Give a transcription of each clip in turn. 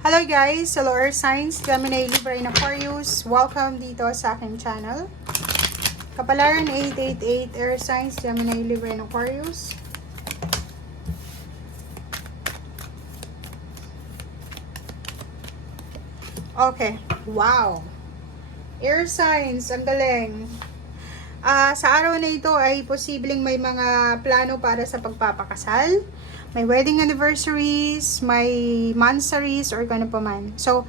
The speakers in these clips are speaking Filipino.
Hello guys! Hello Earth Signs, Gemini, Libra, and Aquarius. Welcome dito sa aking channel. Kapalaran 888 Earth Signs, Gemini, Libra, and Aquarius. Okay. Wow! Air Signs, ang galing. Sa araw na ito ay posibleng may mga plano para sa pagpapakasal. May wedding anniversaries, may monthsaries, or kung ano pa man. So,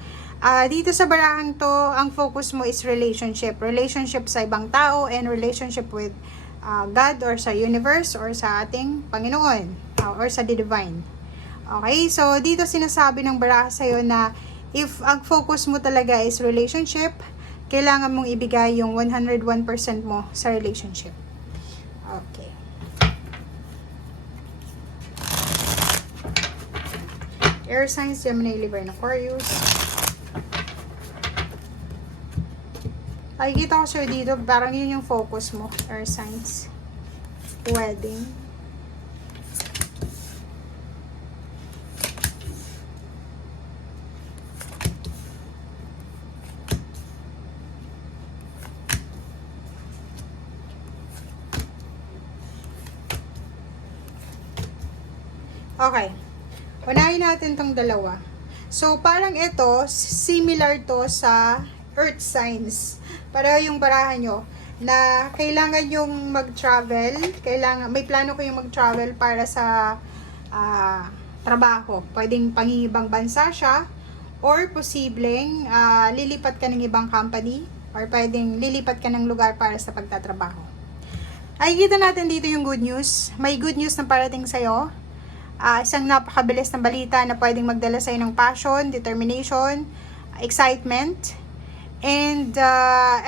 dito sa barahang to, ang focus mo is relationship. Relationship sa ibang tao and relationship with God or sa universe or sa ating Panginoon or sa the divine. Okay, so dito sinasabi ng baraha sa'yo na if ang focus mo talaga is relationship, kailangan mong ibigay yung 101% mo sa relationship. Okay. Air Signs, Gemini, Libra, and Aquarius. Nakikita ko sa'yo dito, parang yun yung focus mo, Air Signs. Wedding. Okay. Unahin natin tong dalawa. So, parang ito, similar to sa Earth Signs. Pareho yung barahan nyo na kailangan yung mag-travel. May plano kayong mag-travel para sa trabaho. Pwedeng pangingibang bansa siya or posibleng lilipat ka ng ibang company or pwedeng lilipat ka ng lugar para sa pagtatrabaho. Ay, kita natin dito yung good news. May good news na parating sa'yo. Isang napakabilis na balita na pwedeng magdala sa'yo ng passion, determination, excitement. And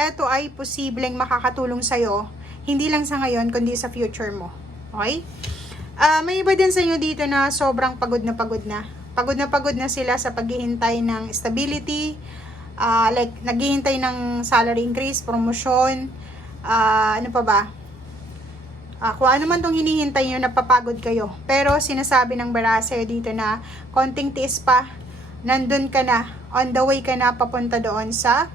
eto ay posibleng makakatulong sa'yo, hindi lang sa ngayon, kundi sa future mo. Okay? May iba din sa inyo dito na sobrang pagod na pagod na. Pagod na sila sa paghihintay ng stability, like naghihintay ng salary increase, promotion, ano pa ba? Kung ano man itong hinihintay nyo, napapagod kayo. Pero sinasabi ng baraha sa'yo dito na konting tiis pa, nandun ka na, on the way ka na papunta doon sa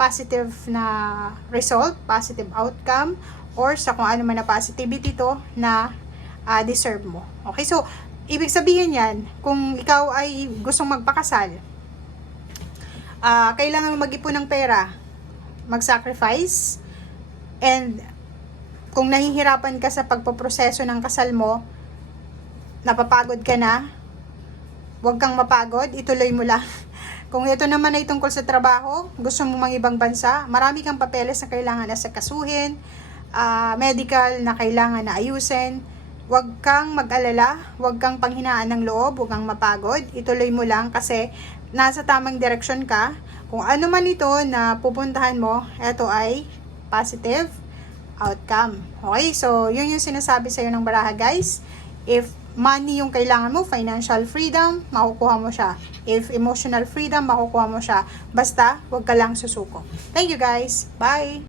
positive na result, positive outcome, or sa kung ano man na positivity to na deserve mo. Okay, so ibig sabihin yan, kung ikaw ay gustong magpakasal, kailangan mag-ipon ng pera, mag-sacrifice, and kung nahihirapan ka sa pagpoproseso ng kasal mo, napapagod ka na, huwag kang mapagod, ituloy mo lang. Kung ito naman ay tungkol sa trabaho, gusto mo mang ibang bansa, marami kang papeles na kailangan asakasuhin, medical na kailangan na ayusin, huwag kang mag-alala, huwag kang panghinaan ng loob, huwag kang mapagod, ituloy mo lang kasi nasa tamang direksyon ka. Kung ano man ito na pupuntahan mo, ito ay positive outcome. Okay, so yun yung sinasabi sa'yo ng baraha, guys. If money yung kailangan mo, financial freedom, makukuha mo siya. If emotional freedom, makukuha mo siya. Basta, huwag ka lang susuko. Thank you, guys. Bye!